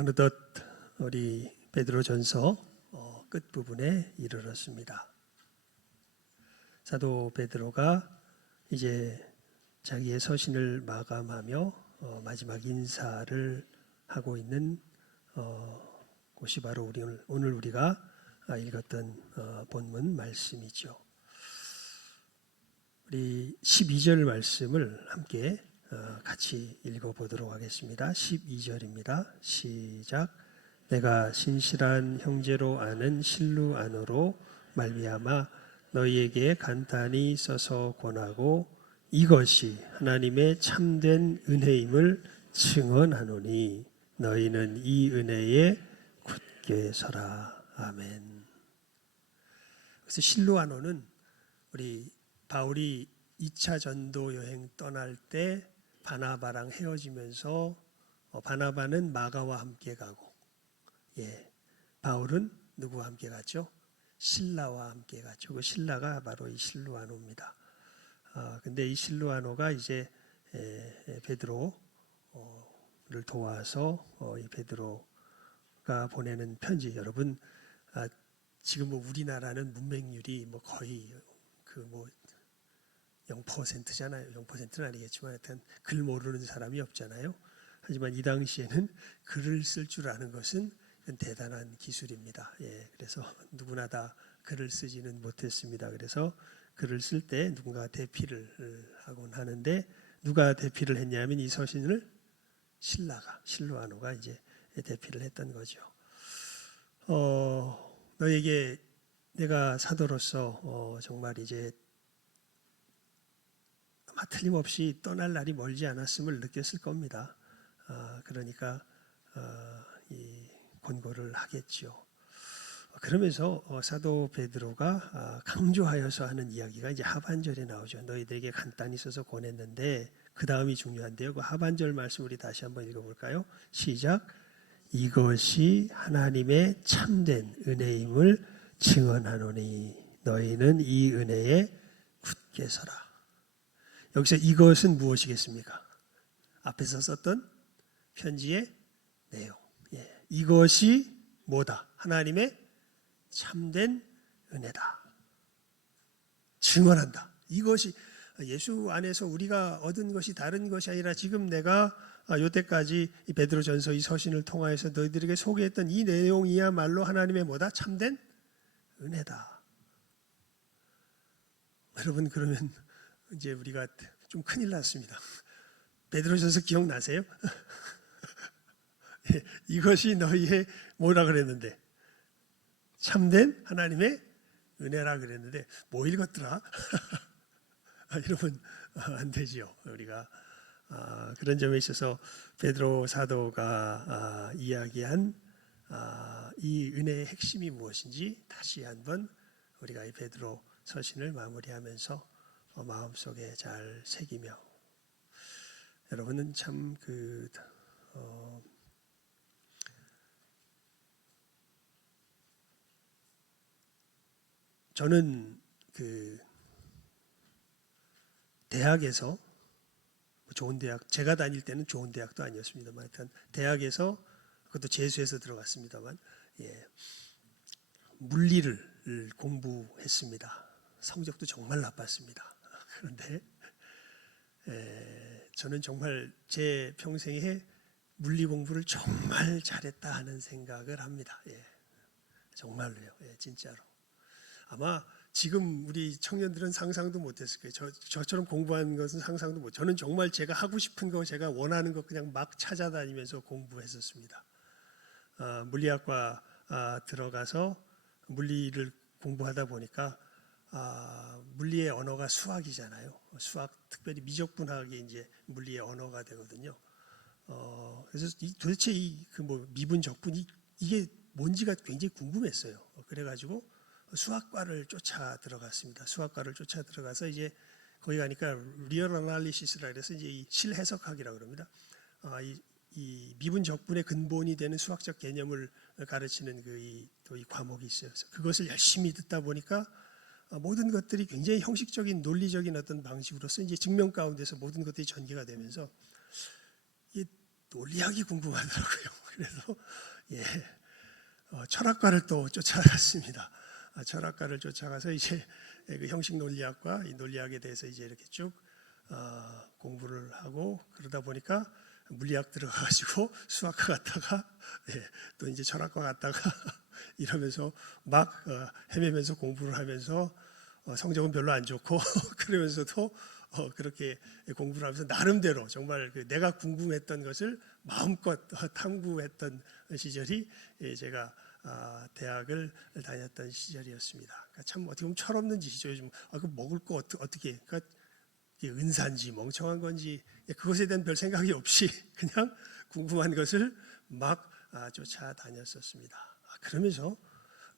어느덧 우리 베드로전서 끝부분에 이르렀습니다. 사도 베드로가 이제 자기의 서신을 마감하며 마지막 인사를 하고 있는 곳이 바로 오늘 우리가 읽었던 본문 말씀이죠. 우리 12절 말씀을 함께 같이 읽어보도록 하겠습니다. 12절입니다. 시작. 내가 신실한 형제로 아는 실루아노로 말미암아 너희에게 간단히 써서 권하고 이것이 하나님의 참된 은혜임을 증언하노니 너희는 이 은혜에 굳게 서라. 아멘. 그래서 실루아노는 우리 바울이 2차 전도 여행 떠날 때 바나바랑 헤어지면서 바나바는 마가와 함께 가고 바울은 누구와 함께 갔죠? 실라와 함께 갔죠. 그 실라가 바로 이 실루아노입니다. 근데 이 실루아노가 이제 베드로를 도와서 이 베드로가 보내는 편지, 여러분 지금 우리나라는 문맹률이 거의 0%잖아요. 0%는 아니겠지만 하여튼 글 모르는 사람이 없잖아요. 하지만 이 당시에는 글을 쓸 줄 아는 것은 대단한 기술입니다. 그래서 누구나 다 글을 쓰지는 못했습니다. 그래서 글을 쓸 때 누군가 대피를 하곤 하는데 누가 대피를 했냐면 이 서신을 실루아노가 이제 대피를 했던 거죠. 너에게 내가 사도로서 정말 이제 아마 틀림없이 떠날 날이 멀지 않았음을 느꼈을 겁니다. 그러니까 이 권고를 하겠죠. 그러면서 사도 베드로가 강조하여서 하는 이야기가 이제 하반절에 나오죠. 너희들에게 간단히 써서 권했는데 그 다음이 중요한데요. 그 하반절 말씀 우리 다시 한번 읽어볼까요? 시작. 이것이 하나님의 참된 은혜임을 증언하노니 너희는 이 은혜에 굳게 서라. 여기서 이것은 무엇이겠습니까? 앞에서 썼던 편지의 내용. 이것이 뭐다? 하나님의 참된 은혜다. 증언한다. 이것이 예수 안에서 우리가 얻은 것이 다른 것이 아니라 지금 내가 이때까지 이 베드로전서 이 서신을 통하여서 너희들에게 소개했던 이 내용이야말로 하나님의 뭐다? 참된 은혜다. 여러분 그러면 이제 우리가 좀 큰일 났습니다. 베드로전서 기억나세요? 이것이 너희의 뭐라 그랬는데? 참된 하나님의 은혜라 그랬는데 뭐 읽었더라? 여러분 안 되지요. 우리가 그런 점에 있어서 베드로 사도가 이야기한 이 은혜의 핵심이 무엇인지 다시 한번 우리가 이 베드로 서신을 마무리하면서 마음속에 잘 새기며 여러분은 참 저는 대학에서 좋은 대학, 제가 다닐 때는 좋은 대학도 아니었습니다만 하여튼 대학에서 그것도 재수해서 들어갔습니다만 물리를 공부했습니다. 성적도 정말 나빴습니다. 그런데 저는 정말 제 평생에 물리 공부를 정말 잘했다 하는 생각을 합니다. 정말로요. 진짜로. 아마 지금 우리 청년들은 상상도 못했을 거예요. 저처럼 공부한 것은 상상도 못. 저는 정말 제가 하고 싶은 거, 제가 원하는 거 그냥 막 찾아다니면서 공부했었습니다. 물리학과 들어가서 물리를 공부하다 보니까 물리의 언어가 수학이잖아요. 수학, 특별히 미적분학이 이제 물리의 언어가 되거든요. 그래서 도대체 미분 적분이 이게 뭔지가 굉장히 궁금했어요. 그래가지고 수학과를 쫓아 들어갔습니다. 수학과를 쫓아 들어가서 이제 거기 가니까 리얼 어널리시스라 그래서 이제 이 실해석학이라고 그럽니다. 이 미분 적분의 근본이 되는 수학적 개념을 가르치는 이 과목이 있어요. 그래서 그것을 열심히 듣다 보니까 모든 것들이 굉장히 형식적인 논리적인 어떤 방식으로서 이제 증명 가운데서 모든 것들이 전개가 되면서 이 논리학이 궁금하더라고요. 그래서 예, 철학과를 또 쫓아갔습니다. 철학과를 쫓아가서 이제 그 형식 논리학과 이 논리학에 대해서 이제 이렇게 쭉 공부를 하고 그러다 보니까 물리학 들어가가지고 수학과 갔다가 또 이제 철학과 갔다가 이러면서 막 헤매면서 공부를 하면서 성적은 별로 안 좋고 그러면서도 그렇게 공부를 하면서 나름대로 정말 내가 궁금했던 것을 마음껏 탐구했던 시절이 제가 대학을 다녔던 시절이었습니다. 그러니까 참 어떻게 보면 철없는 짓이죠. 요즘 그 먹을 거 어떻게 그러니까 은사인지 멍청한 건지 그것에 대한 별 생각이 없이 그냥 궁금한 것을 막 쫓아다녔었습니다. 그러면서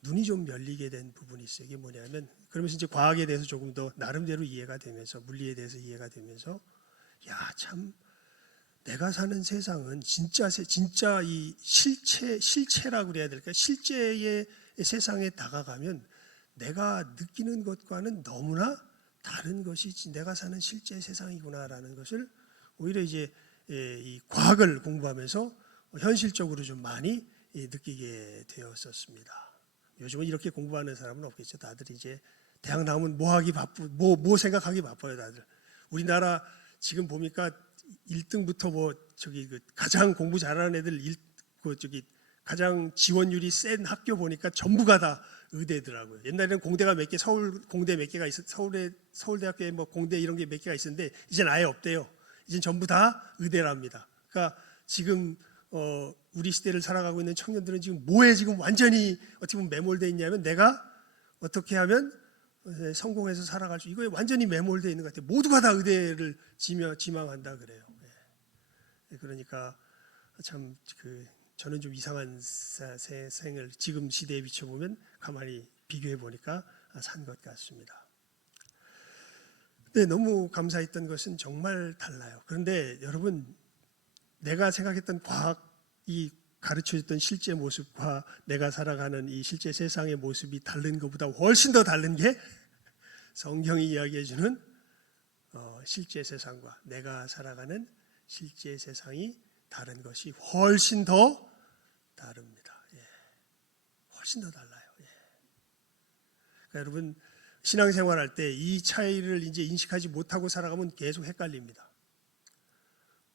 눈이 좀 열리게 된 부분이 있어요. 이게 뭐냐면 그러면서 이제 과학에 대해서 조금 더 나름대로 이해가 되면서 물리에 대해서 이해가 되면서 야, 참 내가 사는 세상은 진짜 이 실체라고 그래야 될까? 실제의 세상에 다가가면 내가 느끼는 것과는 너무나 다른 것이 내가 사는 실제 세상이구나라는 것을 오히려 이제 이 과학을 공부하면서 현실적으로 좀 많이 느끼게 되었었습니다. 요즘은 이렇게 공부하는 사람은 없겠죠. 다들 이제 대학 나오면 뭐 생각하기 바빠요, 다들. 우리나라 지금 보니까 1등부터 가장 공부 잘하는 애들 가장 지원율이 센 학교 보니까 전부가 다 의대더라고요. 옛날에는 공대가 몇 개, 서울 공대 몇 개가 서울대학교에 뭐 공대 이런 게 몇 개가 있었는데 이젠 아예 없대요. 이젠 전부 다 의대랍니다. 그러니까 지금 우리 시대를 살아가고 있는 청년들은 지금 뭐에 지금 완전히 어떻게 보면 매몰되어 있냐면 내가 어떻게 하면 성공해서 살아갈 수 이거에 완전히 매몰되어 있는 것 같아요. 모두가 다 의대를 지망한다 그래요. 그러니까 참 저는 좀 이상한 생을 지금 시대에 비춰보면 가만히 비교해 보니까 산 것 같습니다. 근데 너무 감사했던 것은 정말 달라요. 그런데 여러분 내가 생각했던 과학이 가르쳐줬던 실제 모습과 내가 살아가는 이 실제 세상의 모습이 다른 것보다 훨씬 더 다른 게 성경이 이야기해주는 실제 세상과 내가 살아가는 실제 세상이 다른 것이 훨씬 더 다릅니다. 훨씬 더 달라요. 그러니까 여러분 신앙생활할 때 이 차이를 이제 인식하지 못하고 살아가면 계속 헷갈립니다.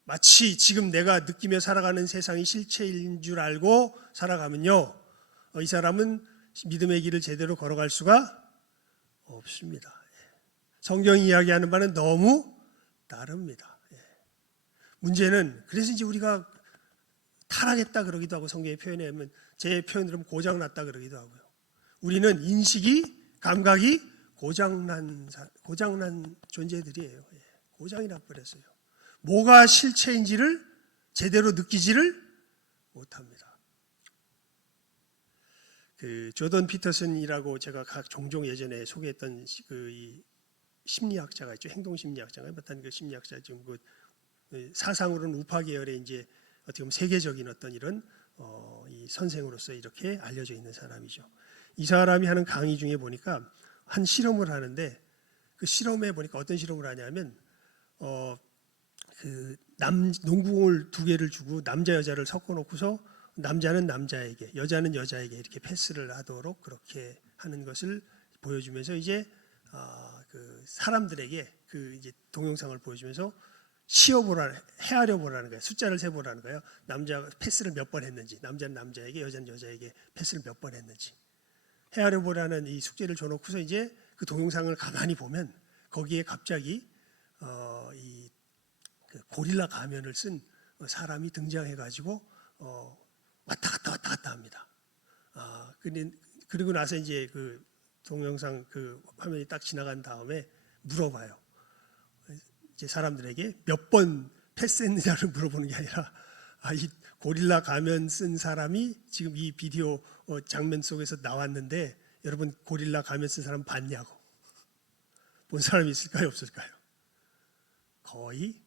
마치 지금 내가 느끼며 살아가는 세상이 실체인 줄 알고 살아가면요, 이 사람은 믿음의 길을 제대로 걸어갈 수가 없습니다. 성경이 이야기하는 바는 너무 다릅니다. 문제는 그래서 이제 우리가 타락했다 그러기도 하고 성경의 표현에 하면 제 표현으로 고장났다 그러기도 하고요. 우리는 인식이 감각이 고장난 존재들이에요. 고장이 나버렸어요. 뭐가 실체인지를 제대로 느끼지를 못합니다. 조던 피터슨이라고 제가 종종 예전에 소개했던 이 심리학자가 있죠. 행동심리학자가 어떤 그 심리학자 지금 사상으로는 우파 계열의 이제 어떻게 보면 세계적인 어떤 이런 이 선생으로서 이렇게 알려져 있는 사람이죠. 이 사람이 하는 강의 중에 보니까 한 실험을 하는데 그 실험에 보니까 어떤 실험을 하냐면 농구공을 2개를 주고 남자 여자를 섞어 놓고서 남자는 남자에게 여자는 여자에게 이렇게 패스를 하도록 그렇게 하는 것을 보여주면서 이제 사람들에게 이제 동영상을 보여주면서 헤아려 보라는 거예요. 숫자를 세 보라는 거예요. 남자가 패스를 몇 번 했는지, 남자는 남자에게, 여자는 여자에게 패스를 몇 번 했는지 헤아려 보라는 이 숙제를 줘놓고서 이제 그 동영상을 가만히 보면 거기에 갑자기 이 고릴라 가면을 쓴 사람이 등장해가지고 왔다 갔다 합니다. 그리고 나서 이제 그 동영상 화면이 딱 지나간 다음에 물어봐요. 이제 사람들에게 몇 번 패스했느냐를 물어보는 게 아니라 이 고릴라 가면 쓴 사람이 지금 이 비디오 장면 속에서 나왔는데 여러분 고릴라 가면 쓴 사람 봤냐고. 본 사람이 있을까요? 없을까요? 거의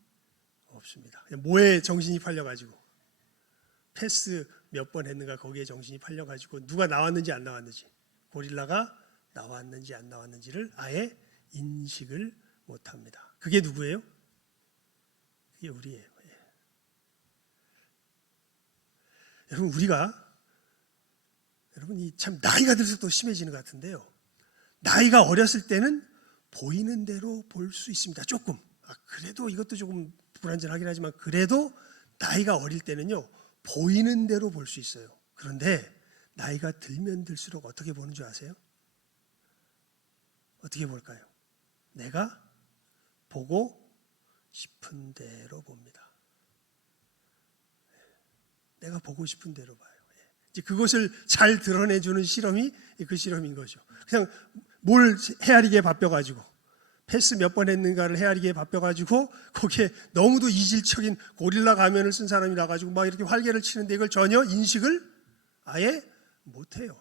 없습니다. 뭐에 정신이 팔려가지고 패스 몇 번 했는가 거기에 정신이 팔려가지고 누가 나왔는지 안 나왔는지 고릴라가 나왔는지 안 나왔는지를 아예 인식을 못합니다. 그게 누구예요? 그게 우리예요. 여러분 이 참 나이가 들어서 또 심해지는 것 같은데요. 나이가 어렸을 때는 보이는 대로 볼 수 있습니다. 조금. 그래도 이것도 조금 불완전하긴 하지만 그래도 나이가 어릴 때는요. 보이는 대로 볼 수 있어요. 그런데 나이가 들면 들수록 어떻게 보는 줄 아세요? 어떻게 볼까요? 내가 보고 싶은 대로 봅니다. 내가 보고 싶은 대로 봐요. 이제 그것을 잘 드러내주는 실험이 그 실험인 거죠. 그냥 뭘 헤아리게 바뀌어가지고 패스 몇 번 했는가를 헤아리게 바뀌어가지고 거기에 너무도 이질적인 고릴라 가면을 쓴 사람이 나가지고 막 이렇게 활개를 치는데 이걸 전혀 인식을 아예 못해요.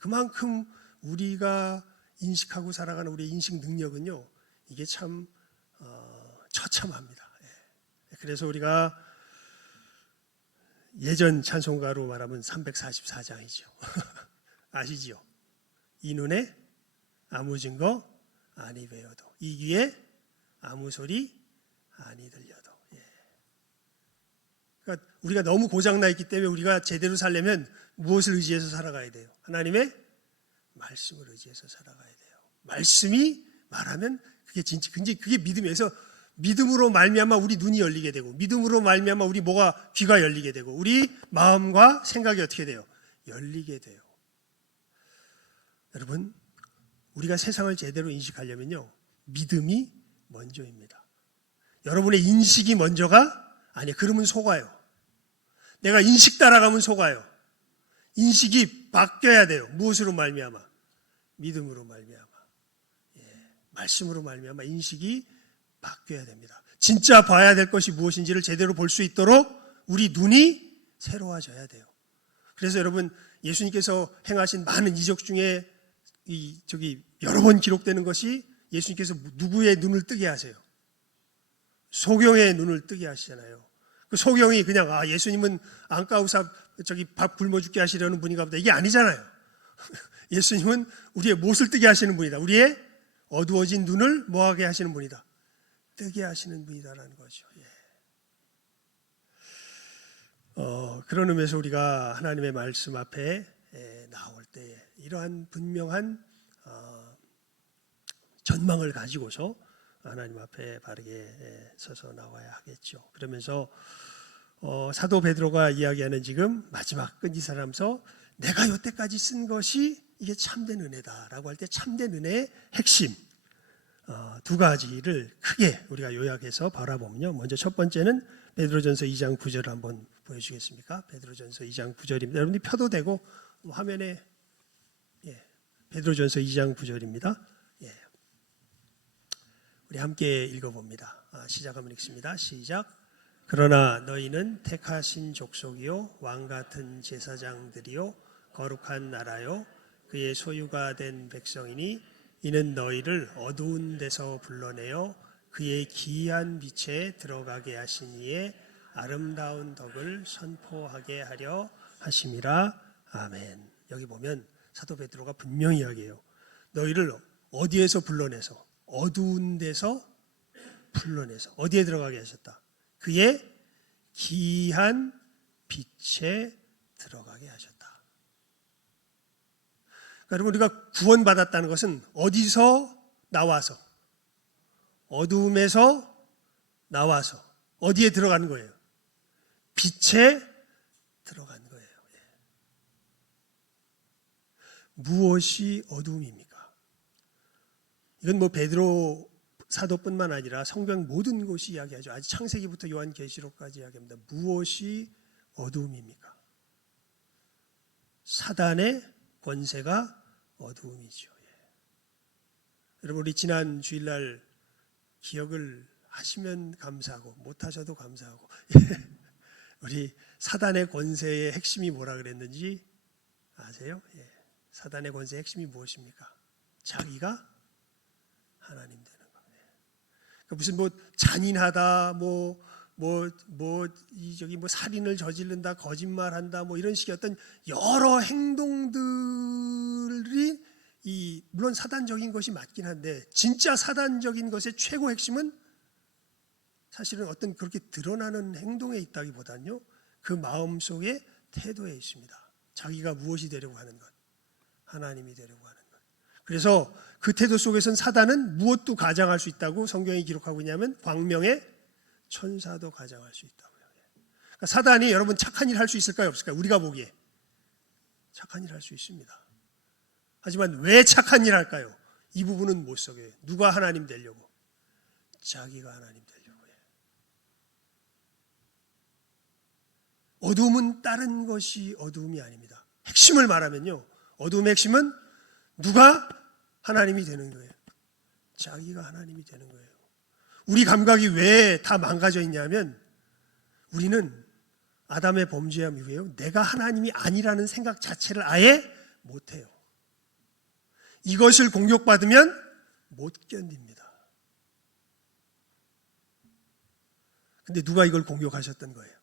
그만큼 우리가 인식하고 살아가는 우리의 인식 능력은요, 이게 참 처참합니다. 그래서 우리가 예전 찬송가로 말하면 344장이죠. 아시지요? 이 눈에 아무 증거 아니 배워도, 이 귀에 아무 소리 아니 들려도. 그러니까 우리가 너무 고장나 있기 때문에 우리가 제대로 살려면 무엇을 의지해서 살아가야 돼요? 하나님의 말씀을 의지해서 살아가야 돼요. 말씀이 말하면 그게 진짜 그게 믿음에서 믿음으로 말미암아 우리 눈이 열리게 되고, 믿음으로 말미암아 우리 귀가 열리게 되고, 우리 마음과 생각이 어떻게 돼요? 열리게 돼요. 여러분, 우리가 세상을 제대로 인식하려면요, 믿음이 먼저입니다. 여러분의 인식이 먼저가 아니에요. 그러면 속아요. 내가 인식 따라가면 속아요. 인식이 바뀌어야 돼요. 무엇으로 말미암아? 믿음으로 말미암아. 말씀으로 말미암아 인식이 바뀌어야 됩니다. 진짜 봐야 될 것이 무엇인지를 제대로 볼 수 있도록 우리 눈이 새로워져야 돼요. 그래서 여러분, 예수님께서 행하신 많은 이적 중에 여러 번 기록되는 것이 예수님께서 누구의 눈을 뜨게 하세요? 소경의 눈을 뜨게 하시잖아요. 그 소경이 그냥 예수님은 안가우사 밥 굶어 죽게 하시려는 분인가 보다, 이게 아니잖아요. 예수님은 우리의 못을 뜨게 하시는 분이다. 우리의 어두워진 눈을 뭐하게 하시는 분이다. 뜨게 하시는 분이다라는 거죠. 그런 의미에서 우리가 하나님의 말씀 앞에 나올 때 이러한 분명한 전망을 가지고서 하나님 앞에 바르게 서서 나와야 하겠죠. 그러면서 사도 베드로가 이야기하는 지금 마지막 끝이사람서 내가 여태까지 쓴 것이 이게 참된 은혜다라고 할 때 참된 은혜의 핵심 두 가지를 크게 우리가 요약해서 바라보면요. 먼저 첫 번째는 베드로전서 2장 9절을 한번 보여주겠습니까? 베드로전서 2장 9절입니다. 여러분이 펴도 되고 화면에 베드로전서 2장 9절입니다. 우리 함께 읽어봅니다. 시작하면 읽습니다. 시작. 그러나 너희는 택하신 족속이요 왕같은 제사장들이요 거룩한 나라요 그의 소유가 된 백성이니 이는 너희를 어두운 데서 불러내어 그의 기이한 빛에 들어가게 하신 이의 아름다운 덕을 선포하게 하려 하심이라. 아멘. 여기 보면 사도 베드로가 분명히 이야기해요. 너희를 어디에서 불러내서, 어두운 데서 불러내서 어디에 들어가게 하셨다? 그의 기이한 빛에 들어가게 하셨다. 그러니까 여러분, 우리가 구원받았다는 것은 어디서 나와서, 어두움에서 나와서 어디에 들어가는 거예요? 빛에 들어가는 거예요. 무엇이 어두움입니까? 이건 뭐 베드로 사도뿐만 아니라 성경 모든 곳이 이야기하죠. 아직 창세기부터 요한계시록까지 이야기합니다. 무엇이 어두움입니까? 사단의 권세가 어두움이죠. 여러분, 우리 지난 주일날 기억을 하시면 감사하고 못하셔도 감사하고 우리 사단의 권세의 핵심이 뭐라 그랬는지 아세요? 사단의 권세의 핵심이 무엇입니까? 자기가 하나님 되는 거. 그러니까 무슨 뭐 잔인하다, 뭐 살인을 저지른다, 거짓말한다, 뭐 이런 식의 어떤 여러 행동들이 물론 사단적인 것이 맞긴 한데, 진짜 사단적인 것의 최고 핵심은 사실은 어떤 그렇게 드러나는 행동에 있다기보다는요, 그 마음 속에 태도에 있습니다. 자기가 무엇이 되려고 하는 것, 하나님이 되려고 하는 것. 그래서 그 태도 속에선 사단은 무엇도 가장할 수 있다고 성경이 기록하고 있냐면 광명의 천사도 가장할 수 있다고요. 그러니까 사단이 여러분 착한 일 할 수 있을까요, 없을까요? 우리가 보기에 착한 일 할 수 있습니다. 하지만 왜 착한 일 할까요? 이 부분은 못 속여요. 누가 하나님 되려고? 자기가 하나님 되려고 해요. 어두움은 다른 것이 어두움이 아닙니다. 핵심을 말하면요, 어두움의 핵심은 누가 하나님이 되는 거예요. 자기가 하나님이 되는 거예요. 우리 감각이 왜 다 망가져 있냐면 우리는 아담의 범죄함 이후에요, 내가 하나님이 아니라는 생각 자체를 아예 못해요. 이것을 공격받으면 못 견딥니다. 근데 누가 이걸 공격하셨던 거예요?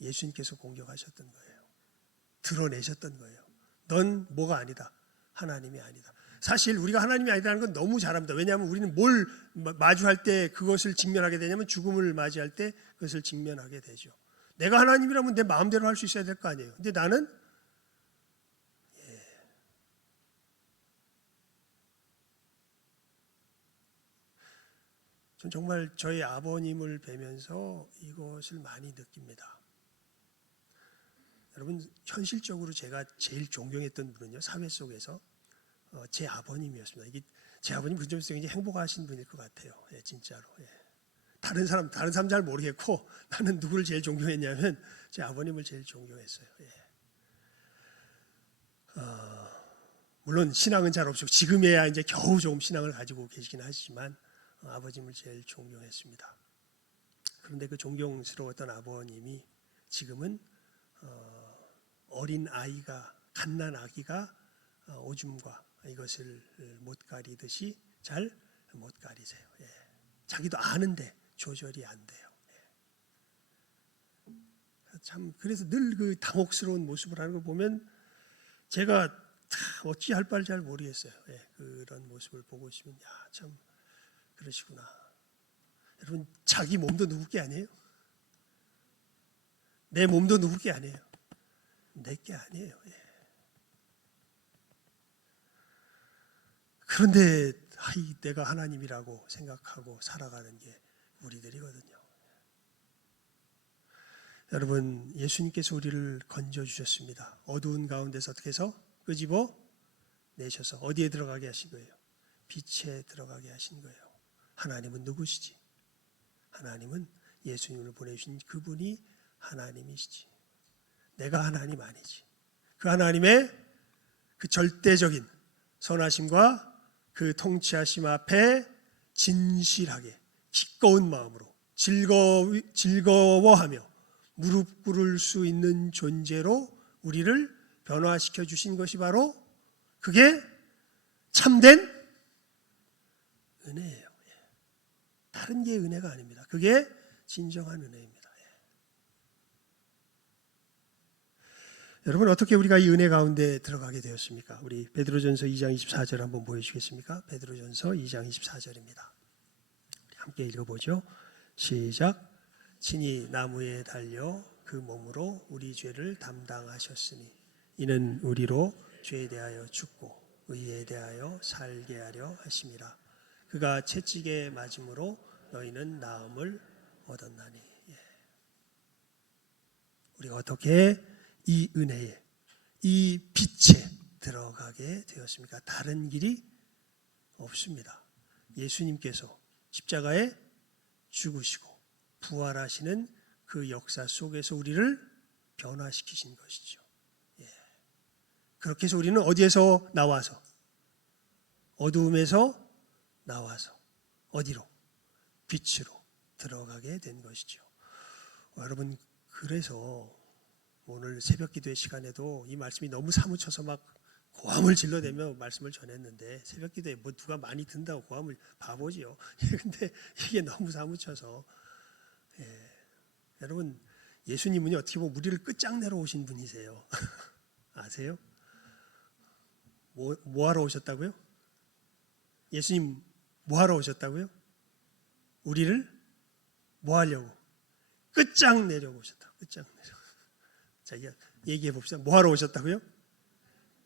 예수님께서 공격하셨던 거예요. 드러내셨던 거예요. 넌 뭐가 아니다. 하나님이 아니다. 사실 우리가 하나님이 아니라는 건 너무 잘합니다. 왜냐하면 우리는 뭘 마주할 때 그것을 직면하게 되냐면 죽음을 맞이할 때 그것을 직면하게 되죠. 내가 하나님이라면 내 마음대로 할 수 있어야 될 거 아니에요. 근데 나는 전 정말 저희 아버님을 뵈면서 이것을 많이 느낍니다. 여러분, 현실적으로 제가 제일 존경했던 분은요, 사회 속에서 제 아버님이었습니다. 이게 제 아버님 그 점에서 굉장히 행복하신 분일 것 같아요. 예, 진짜로. 예. 다른 사람 잘 모르겠고 나는 누구를 제일 존경했냐면 제 아버님을 제일 존경했어요. 예. 물론 신앙은 잘 없고 지금에야 이제 겨우 조금 신앙을 가지고 계시긴 하시지만 아버님을 제일 존경했습니다. 그런데 그 존경스러웠던 아버님이 지금은 어린 아이가, 갓난 아기가 오줌과 이것을 못 가리듯이 잘 못 가리세요. 예. 자기도 아는데 조절이 안 돼요. 예. 참 그래서 늘 그 당혹스러운 모습을 하는 걸 보면 제가 어찌 할 바를 잘 모르겠어요. 예. 그런 모습을 보고 있으면 참 그러시구나. 여러분, 자기 몸도 누구 게 아니에요. 내 몸도 누구 게 아니에요. 내 게 아니에요. 예. 그런데 내가 하나님이라고 생각하고 살아가는 게 우리들이거든요. 여러분, 예수님께서 우리를 건져주셨습니다. 어두운 가운데서 어떻게 해서 끄집어 내셔서 어디에 들어가게 하신 거예요? 빛에 들어가게 하신 거예요. 하나님은 누구시지? 하나님은 예수님을 보내주신 그분이 하나님이시지. 내가 하나님 아니지. 그 하나님의 그 절대적인 선하심과 그 통치하심 앞에 진실하게 기꺼운 마음으로 즐거워하며 무릎 꿇을 수 있는 존재로 우리를 변화시켜 주신 것이 바로 그게 참된 은혜예요. 다른 게 은혜가 아닙니다. 그게 진정한 은혜입니다. 여러분, 어떻게 우리가 이 은혜 가운데 들어가게 되었습니까? 우리 베드로전서 2장 24절 한번 보여주시겠습니까? 베드로전서 2장 24절입니다. 함께 읽어보죠. 시작. 친히 나무에 달려 그 몸으로 우리 죄를 담당하셨으니 이는 우리로 죄에 대하여 죽고 의에 대하여 살게 하려 하심이라. 그가 채찍에 맞음으로 너희는 나음을 얻었나니. 우리가 어떻게 이 은혜에, 이 빛에 들어가게 되었습니까? 다른 길이 없습니다. 예수님께서 십자가에 죽으시고 부활하시는 그 역사 속에서 우리를 변화시키신 것이죠. 그렇게 해서 우리는 어디에서 나와서, 어두움에서 나와서 어디로? 빛으로 들어가게 된 것이죠. 여러분, 그래서 오늘 새벽 기도의 시간에도 이 말씀이 너무 사무쳐서 막 고함을 질러대며 말씀을 전했는데, 새벽 기도에 뭐 누가 많이 든다고 고함을, 바보지요. 근데 이게 너무 사무쳐서, 여러분, 예수님은요, 어떻게 보면 우리를 끝장내러 오신 분이세요. 아세요? 뭐 하러 오셨다고요? 예수님 뭐 하러 오셨다고요? 우리를 뭐 하려고? 끝장내려고 오셨다. 끝장내려. 자, 얘기해 봅시다. 뭐 하러 오셨다고요?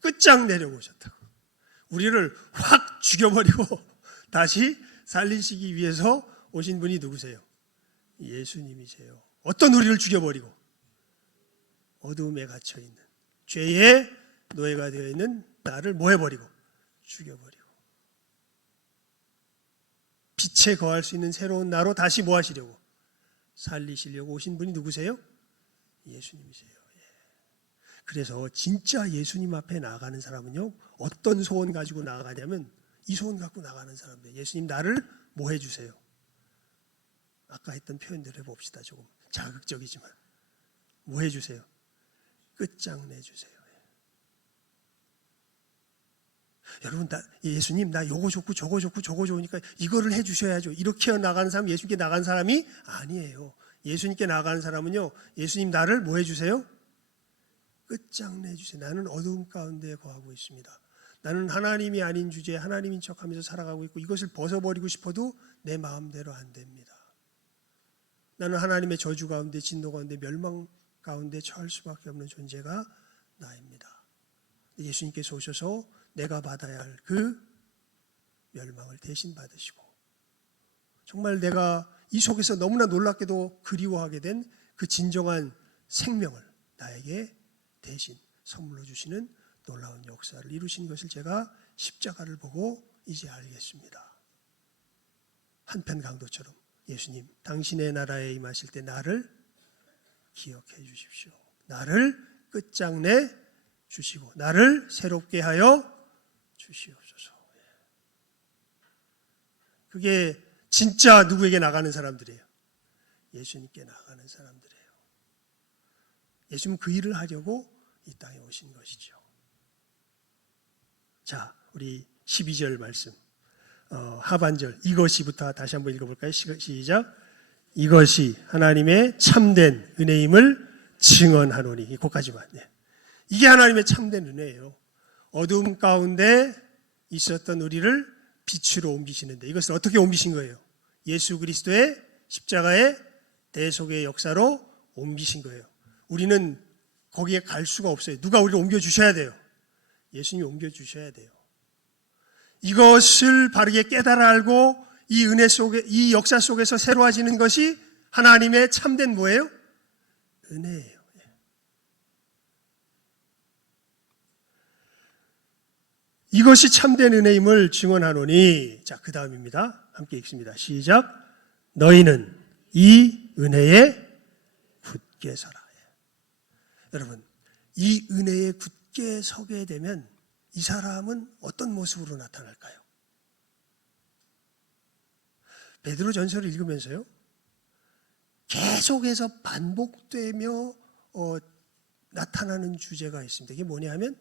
끝장내려고 오셨다고. 우리를 확 죽여버리고 다시 살리시기 위해서 오신 분이 누구세요? 예수님이세요. 어떤 우리를 죽여버리고 어두움에 갇혀있는 죄의 노예가 되어 있는 나를 뭐 해버리고 죽여버리고 빛에 거할 수 있는 새로운 나로 다시 뭐 하시려고 살리시려고 오신 분이 누구세요? 예수님이세요. 그래서 진짜 예수님 앞에 나아가는 사람은요, 어떤 소원 가지고 나아가냐면 이 소원 갖고 나가는 사람들. 예수님 나를 뭐 해주세요? 아까 했던 표현대로 해봅시다. 조금 자극적이지만 뭐 해주세요? 끝장내주세요. 여러분, 예수님 나 요거 좋고 저거 좋고 저거 좋으니까 이거를 해주셔야죠. 이렇게 나가는 사람, 예수님께 나간 사람이 아니에요. 예수님께 나가는 사람은요, 예수님 나를 뭐 해주세요? 끝장내주세요. 나는 어두움 가운데 거하고 있습니다. 나는 하나님이 아닌 주제에 하나님인 척하면서 살아가고 있고 이것을 벗어버리고 싶어도 내 마음대로 안 됩니다. 나는 하나님의 저주 가운데, 진노 가운데, 멸망 가운데 처할 수밖에 없는 존재가 나입니다. 예수님께서 오셔서 내가 받아야 할 그 멸망을 대신 받으시고 정말 내가 이 속에서 너무나 놀랍게도 그리워하게 된 그 진정한 생명을 나에게 대신 선물로 주시는 놀라운 역사를 이루신 것을 제가 십자가를 보고 이제 알겠습니다. 한편 강도처럼 예수님, 당신의 나라에 임하실 때 나를 기억해 주십시오. 나를 끝장내 주시고 나를 새롭게 하여 주시옵소서. 그게 진짜 누구에게 나가는 사람들이에요? 예수님께 나가는 사람들이에요. 예수님은 그 일을 하려고 이 땅에 오신 것이죠. 자, 우리 12절 말씀 하반절 이것이부터 다시 한번 읽어볼까요? 시작. 이것이 하나님의 참된 은혜임을 증언하노니. 거기까지만. 이게 하나님의 참된 은혜예요. 어두움 가운데 있었던 우리를 빛으로 옮기시는데 이것을 어떻게 옮기신 거예요? 예수 그리스도의 십자가의 대속의 역사로 옮기신 거예요. 우리는 거기에 갈 수가 없어요. 누가 우리를 옮겨주셔야 돼요. 예수님이 옮겨주셔야 돼요. 이것을 바르게 깨달아 알고 이 은혜 속에, 이 역사 속에서 새로워지는 것이 하나님의 참된 뭐예요? 은혜예요. 이것이 참된 은혜임을 증언하노니. 자, 그 다음입니다. 함께 읽습니다. 시작. 너희는 이 은혜에 굳게 서라. 여러분, 이 은혜에 굳게 서게 되면 이 사람은 어떤 모습으로 나타날까요? 베드로 전서를 읽으면서요, 계속해서 반복되며 나타나는 주제가 있습니다. 이게 뭐냐 하면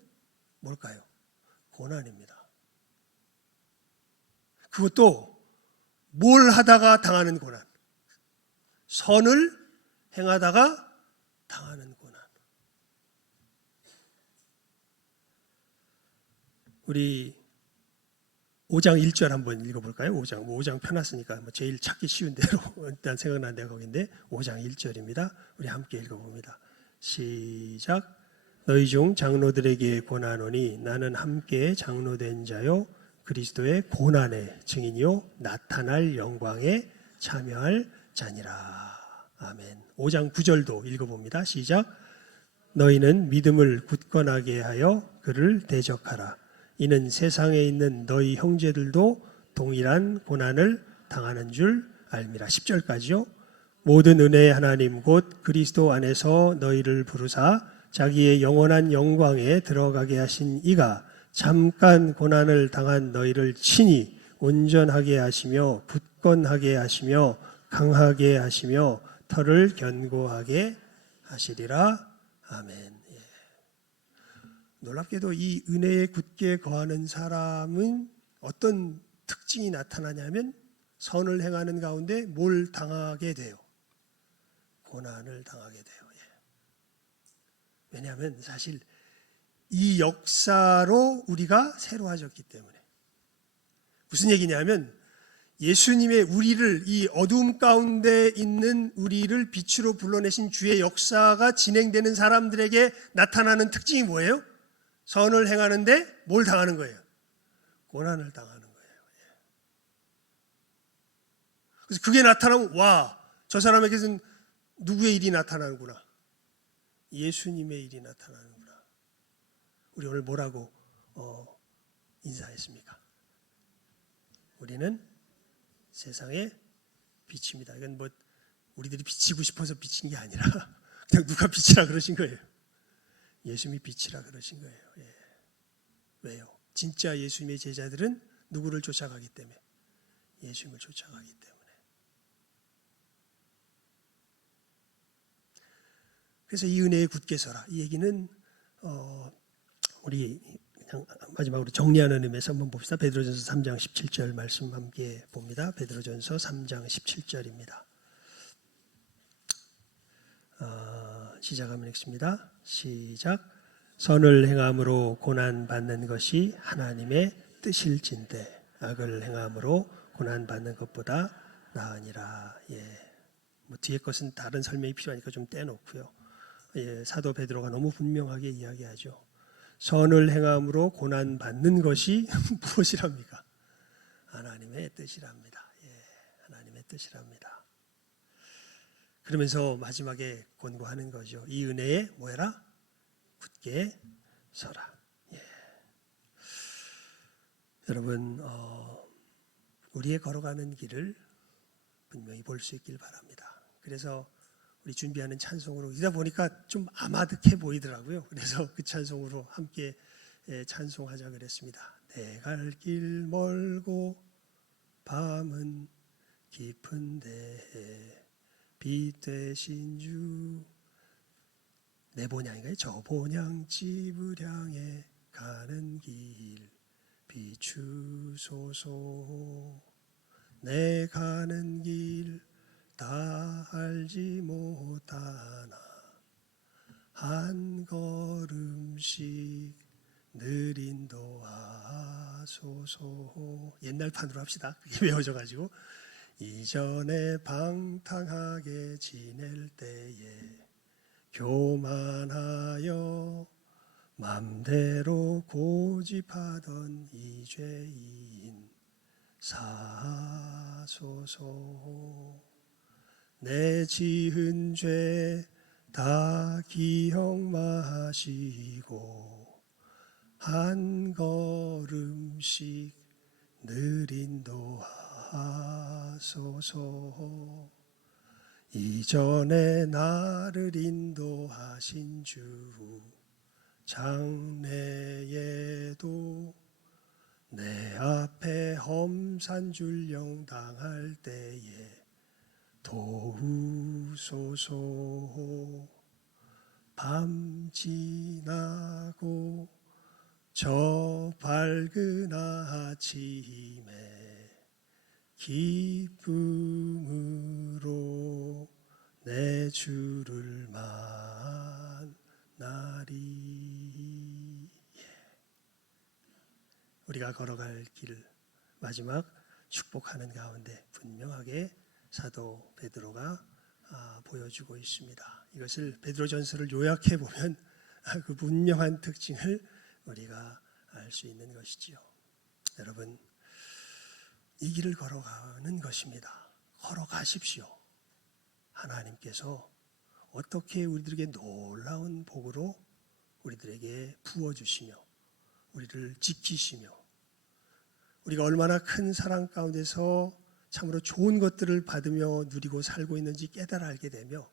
뭘까요? 고난입니다. 그것도 뭘 하다가 당하는 고난, 선을 행하다가 당하는 고난. 우리 5장 1절 한번 읽어볼까요? 5장 펴놨으니까 제일 찾기 쉬운 대로 일단 생각난 데가 거긴데 5장 1절입니다. 우리 함께 읽어봅니다. 시작. 너희 중 장로들에게 고난하노니 나는 함께 장로된 자요 그리스도의 고난의 증인이요 나타날 영광에 참여할 자니라. 아멘. 5장 9절도 읽어봅니다. 시작. 너희는 믿음을 굳건하게 하여 그를 대적하라. 이는 세상에 있는 너희 형제들도 동일한 고난을 당하는 줄 알미라. 10절까지요. 모든 은혜의 하나님 곧 그리스도 안에서 너희를 부르사 자기의 영원한 영광에 들어가게 하신 이가 잠깐 고난을 당한 너희를 친히 온전하게 하시며 굳건하게 하시며 강하게 하시며 터를 견고하게 하시리라. 아멘. 놀랍게도 이 은혜에 굳게 거하는 사람은 어떤 특징이 나타나냐면 선을 행하는 가운데 뭘 당하게 돼요? 고난을 당하게 돼요. 왜냐하면 사실 이 역사로 우리가 새로워졌기 때문에. 무슨 얘기냐면 예수님의 우리를, 이 어두움 가운데 있는 우리를 빛으로 불러내신 주의 역사가 진행되는 사람들에게 나타나는 특징이 뭐예요? 선을 행하는데 뭘 당하는 거예요? 고난을 당하는 거예요. 그래서 그게 나타나면 와, 저 사람에게는 누구의 일이 나타나는구나. 예수님의 일이 나타나는구나. 우리 오늘 뭐라고 인사했습니까? 우리는 세상의 빛입니다. 이건 뭐 우리들이 비치고 싶어서 비친 게 아니라 그냥 누가 빛이라 그러신 거예요. 예수님이 빛이라 그러신 거예요. 예. 왜요? 진짜 예수님의 제자들은 누구를 쫓아가기 때문에? 예수님을 쫓아가기 때문에. 그래서 이 은혜에 굳게 서라. 이 얘기는 우리 그냥 마지막으로 정리하는 의미에서 한번 봅시다. 베드로전서 3장 17절 말씀 함께 봅니다. 베드로전서 3장 17절입니다. 시작하면 읽습니다. 시작. 선을 행함으로 고난 받는 것이 하나님의 뜻일진대 악을 행함으로 고난 받는 것보다 나으니라. 예. 뭐 뒤에 것은 다른 설명이 필요하니까 좀 떼놓고요. 예, 사도 베드로가 너무 분명하게 이야기하죠. 선을 행함으로 고난 받는 것이 무엇이랍니까? 하나님의 뜻이랍니다. 예, 하나님의 뜻이랍니다. 그러면서 마지막에 권고하는 거죠. 이 은혜에 뭐해라? 굳게 서라. 예. 여러분, 우리의 걸어가는 길을 분명히 볼 수 있길 바랍니다. 그래서 우리 준비하는 찬송으로 이다 보니까 좀 아마득해 보이더라고요. 그래서 그 찬송으로 함께 찬송하자 그랬습니다. 내 갈 길 멀고 밤은 깊은데 빛 되신 주 내 본향인가요? 저 본향집을 향해 가는 길 비추소서. 내 가는 길 다 알지 못하나 한 걸음씩 늘 인도하소서. 옛날 판으로 합시다. 그게 외워져가지고 이전에 방탕하게 지낼 때에 교만하여 맘대로 고집하던 이 죄인 사소서. 내 지은 죄 다 기억 마시고 한 걸음씩 늘 인도하소서. 이전에 나를 인도하신 주 장래에도 내 앞에 험산줄령 당할 때에 도우소서. 밤 지나고 저 밝은 아침에 기쁨으로 내 주를 만나리. 우리가 걸어갈 길 마지막 축복하는 가운데 분명하게 사도 베드로가 보여주고 있습니다. 이것을 베드로전서를 요약해 보면 그 분명한 특징을 우리가 알 수 있는 것이지요. 여러분, 이 길을 걸어가는 것입니다. 걸어가십시오. 하나님께서 어떻게 우리들에게 놀라운 복으로 우리들에게 부어주시며 우리를 지키시며 우리가 얼마나 큰 사랑 가운데서 참으로 좋은 것들을 받으며 누리고 살고 있는지 깨달아 알게 되며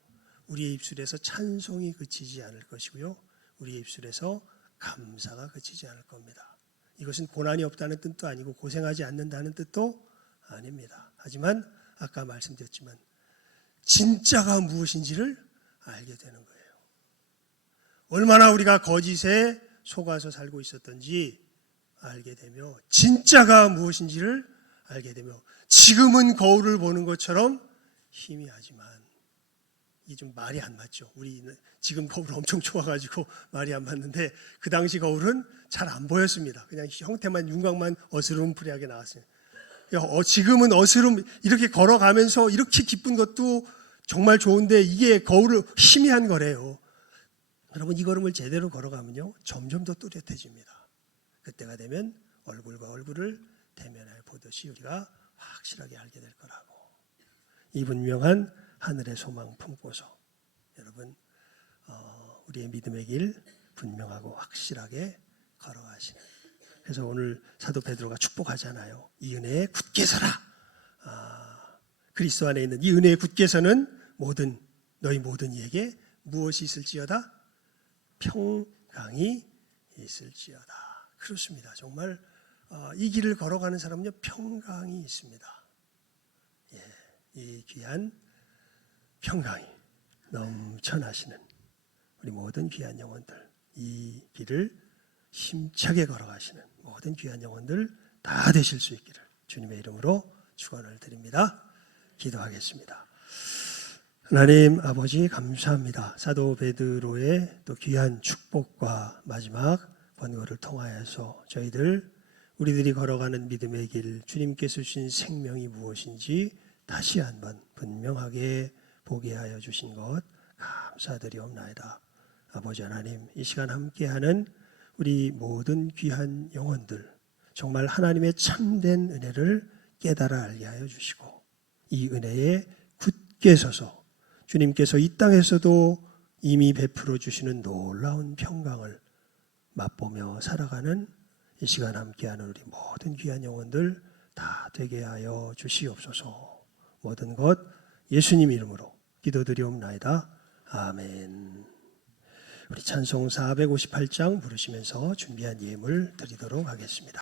우리의 입술에서 찬송이 그치지 않을 것이고요. 우리의 입술에서 감사가 그치지 않을 겁니다. 이것은 고난이 없다는 뜻도 아니고 고생하지 않는다는 뜻도 아닙니다. 하지만 아까 말씀드렸지만 진짜가 무엇인지를 알게 되는 거예요. 얼마나 우리가 거짓에 속아서 살고 있었던지 알게 되며 진짜가 무엇인지를 알게 되며 지금은 거울을 보는 것처럼 희미하지만 이게 좀 말이 안 맞죠. 우리는 지금 거울 엄청 좋아가지고 말이 안 맞는데 그 당시 거울은 잘 안 보였습니다. 그냥 형태만 윤곽만 어스름푸레하게 나왔어요. 지금은 어스름 이렇게 걸어가면서 이렇게 기쁜 것도 정말 좋은데 이게 거울을 희미한 거래요. 여러분 이 걸음을 제대로 걸어가면요 점점 더 뚜렷해집니다. 그때가 되면 얼굴과 얼굴을 대면하여 보듯이 우리가 확실하게 알게 될 거라고. 이 분명한 하늘의 소망 품고서 여러분 우리의 믿음의 길 분명하고 확실하게 걸어가시는. 그래서 오늘 사도 베드로가 축복하잖아요. 이 은혜에 굳게 서라. 그리스도 안에 있는 이 은혜에 굳게 서는 너희 모든 이에게 무엇이 있을지어다? 평강이 있을지어다. 그렇습니다. 정말 이 길을 걸어가는 사람은요 평강이 있습니다. 이 귀한 평강이 넘쳐나시는 우리 모든 귀한 영혼들, 이 길을 힘차게 걸어가시는 모든 귀한 영혼들 다 되실 수 있기를 주님의 이름으로 축원을 드립니다. 기도하겠습니다. 하나님 아버지 감사합니다. 사도 베드로의 또 귀한 축복과 마지막 번거를 통하여서 우리들이 걸어가는 믿음의 길, 주님께서 주신 생명이 무엇인지 다시 한번 분명하게 보게 하여 주신 것 감사드리옵나이다. 아버지 하나님, 이 시간 함께하는 우리 모든 귀한 영혼들 정말 하나님의 참된 은혜를 깨달아 알게 하여 주시고 이 은혜에 굳게 서서 주님께서 이 땅에서도 이미 베풀어 주시는 놀라운 평강을 맛보며 살아가는 이 시간 함께하는 우리 모든 귀한 영혼들 다 되게 하여 주시옵소서. 모든 것 예수님 이름으로 기도드리옵나이다. 아멘. 우리 찬송 458장 부르시면서 준비한 예물 드리도록 하겠습니다.